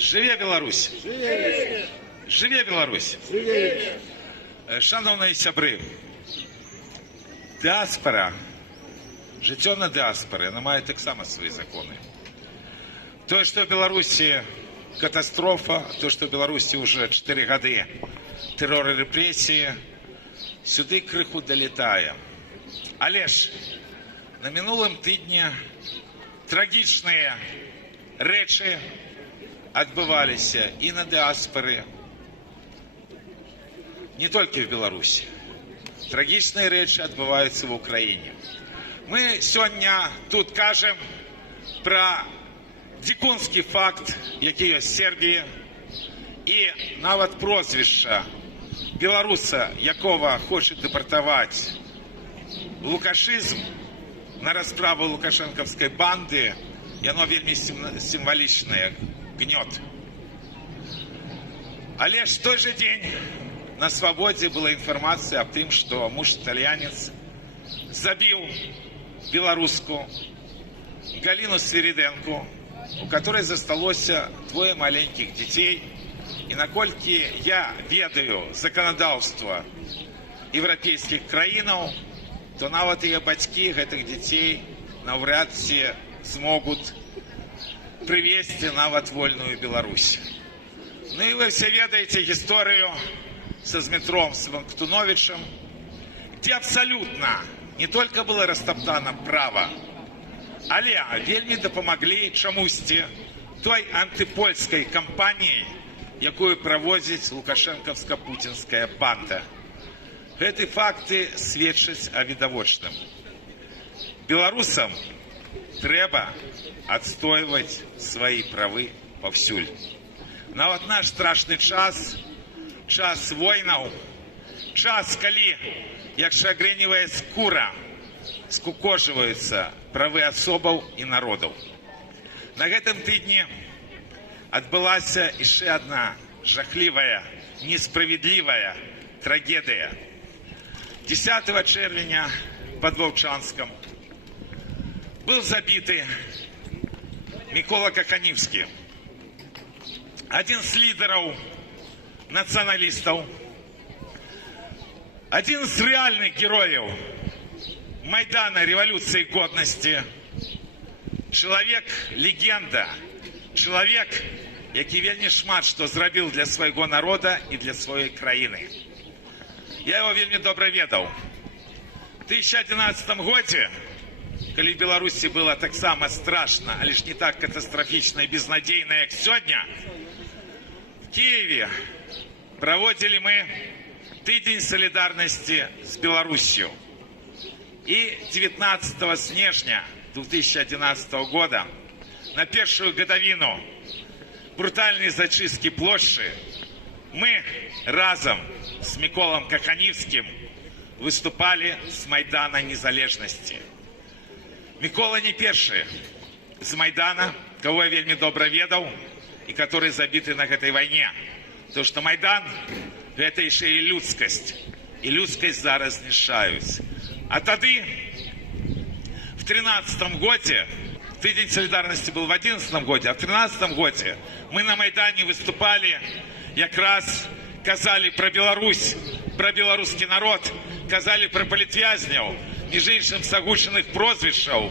Живе Беларусь! Живе Беларусь! Шановні сябри, діаспора, життя на діаспорі, вона має так само свої закони. То, що в Білорусі катастрофа, то, що в Білорусі вже 4 роки терор і репресії, сюди криху долітає. Але ж на минулому тижні трагічні речі відбувалися і на діаспорі, не тільки в Білорусі. Трагічні речі відбуваються в Україні. Ми сьогодні тут кажемо про дикунський факт, який є в Сербії, і навіть прізвище білоруса, якого хочуть депортувати в лукашизм на розправу лукашенківської банди, і воно вельми символічне, гнет. Але ж в той же день на свободі була інформація об том, що муж-італіянець забив білоруську Галину Свириденко, у которой засталося 2 маленьких детей. И накольки я ведаю законодавство европейских краинов, то нават и бацькі гэтых детей навряд ці змогут привезти нават вольную Беларусь. Ну и вы все ведаете историю со Змитром Сванктуновичем, где абсолютно не только было растоптано право, але вельмі дапамаглі чамусьці той антипольскай кампаніі, якую праводзіць лукашэнкаўска-пуцінская банда. Гэты факты сведчаць о відавочным. Беларусам трэба адстойваць свае правы паўсюль. Нават наш страшны час, час войнаў, час, калі, як шагрэневая скура, скукоживаются правы асобаў і народаў. На гэтым тыдні адбылася яшчэ одна жахлівая, несправедливая трагедия. 10 чэрвеня под Ваўчанском был забиты Микола Каханівскі, один з лидеров националистов, один из реальных героев Майдана Революции Годности, человек-легенда, человек, який вельмі шмат што зрабіў для свайго народа і для сваёй краіны. Я его вельмі добра ведаў. В 2011 годзе, калі в Беларусі было таксама страшна, але ж не так катастрафічна і безнадзейна, як сёння, в Киеве праводзілі мы тыдзень солідарнасці з Беларусью. И 19 снежня 2011 года на первую годовину брутальной зачистки площади мы разом с Миколом Каханівскім выступали с Майдана Незалежности. Микола не первый с Майдана, кого я вельмі добра ведаў и который забиты на этой войне. Потому что Майдан – это еще и людскость. И людскость зараз знішаюць. А тады, в 13 году, тыдзень солидарности был в 11 году, а в 13 году мы на Майдане выступали, как раз казали про Беларусь, про белорусский народ, казали про палітвязняў, між іншым з агучаных прозвішчаў.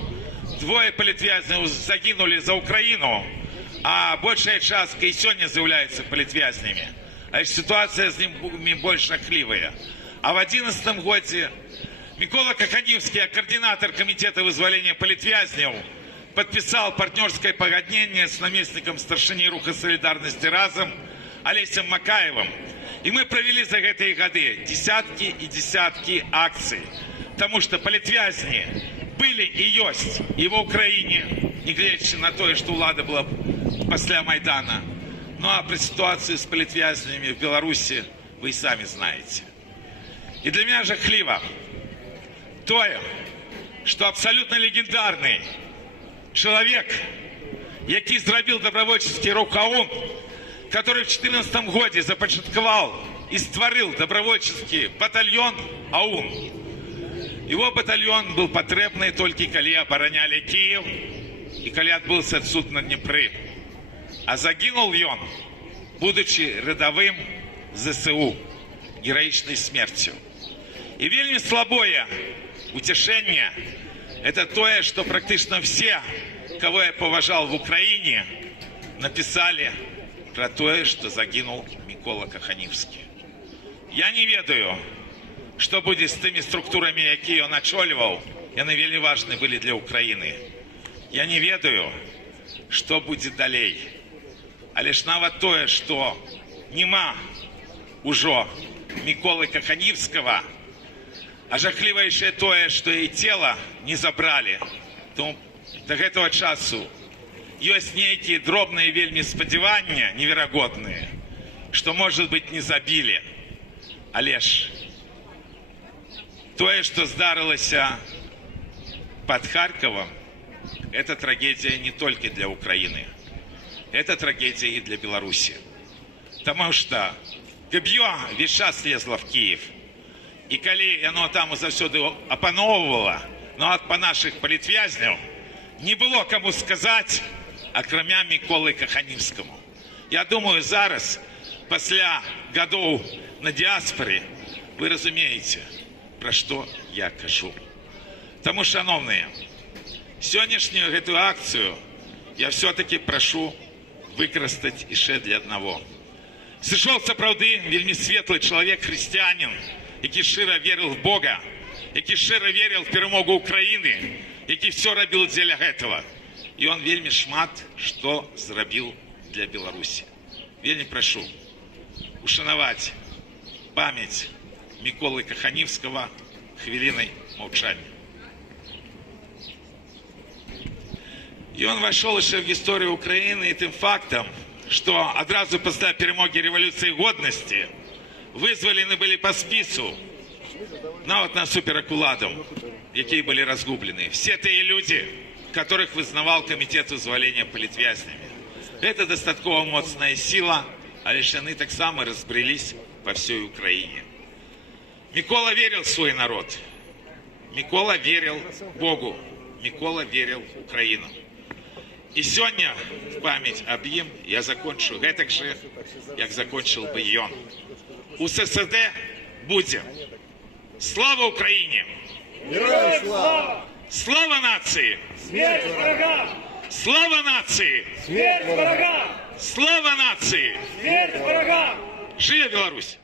2 палітвязняў загинули за Украину, а большая частка и сегодня являются палітвязнями. А ситуация с ними больше жахливая. А в 11 году Микола Каханівскі, координатор комитета вызволения палітвязняў, подписал партнерское погоднение с наместником старшыні руха солидарности разом Олесем Макаевым. И мы провели за эти годы десятки и десятки акций. Потому что палітвязні были и есть и в Украине, не глядя на то, что влада была после Майдана. Ну а про ситуацию с палітвязнями в Беларуси вы и сами знаете. И для меня жахливо то, что абсолютно легендарный человек, який зробив добровольческий рух ОУН, который в 2014 году започатковал и створил добровольческий батальон ОУН. Его батальон был потребный только, когда обороняли Киев и когда отбылся суд на Днепры. А загинул ён, будучи рядовым ЗСУ, героичной смертью. И вельмі слабое утешение – это то, что практически все, кого я поважал в Украине, написали про то, что загинул Микола Каханівський. Я не ведаю, что будет с теми структурами, які он очолював, яны вельмі важны были для Украины. Я не ведаю, что будет далей. Але ж нават тое, что нема ужо Миколы Каханівського, а жахлівейшае тое, что и тело не забрали. То до гэтага часу ёсць нейкія дробныя вельмі спадзявання неверагодныя, что, может быть, не забили. Але ж тое, что здарылася под Харьковом, это трагедия не только для Украины. Это трагедия и для Беларуси. Потому что Габьё весь час лезла в Киев. И коли оно там заўсёды апаноўвала, но от по наших политвязням не было кому сказать, акрамя Миколы Каханівскому. Я думаю, зараз, пасля годов на диаспоре, вы разумеете, про что я кажу. Тому, шановные, сённяшнюю эту акцию я все-таки прошу выкарыстаць яшчэ для одного. Сышоў сапраўды вельмі светлый человек, христианин, які шчыра верил в Бога, які шчыра верил в перамогу Украины, які все рабіў дзеля гэтага. И он вельмі шмат что зрабіў для Беларуси. Вельмі прошу ушанаваць память Миколы Каханівского хвилиной молчания. И он вошел еще в историю Украины тем фактом, что одразу после перемоги революции годности вызволены были по спису нават на суперакуладам, якія были разгублены. Все те люди, которых вызнавал комитет вызволения политвязнями. Это достатково моцная сила, але ж яны таксама разбрелись по всей Украине. Микола верил в свой народ. Микола верил Богу. Микола верил в Украину. И сегодня в память об ім я закончу гэтак же, як закончил бы ён. У ССД будем. Слава Украине! Героям слава! Слава нации! Смерть врагам! Слава нации! Смерть врагам! Слава нации! Смерть врагам! Живе Беларусь!